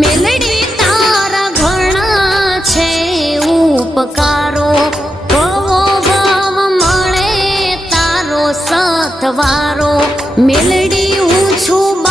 મેલડી તારા ઘણા છે ઉપકારો, કવો ભાવ મળે તારો સથવારો. મેલડી હું છું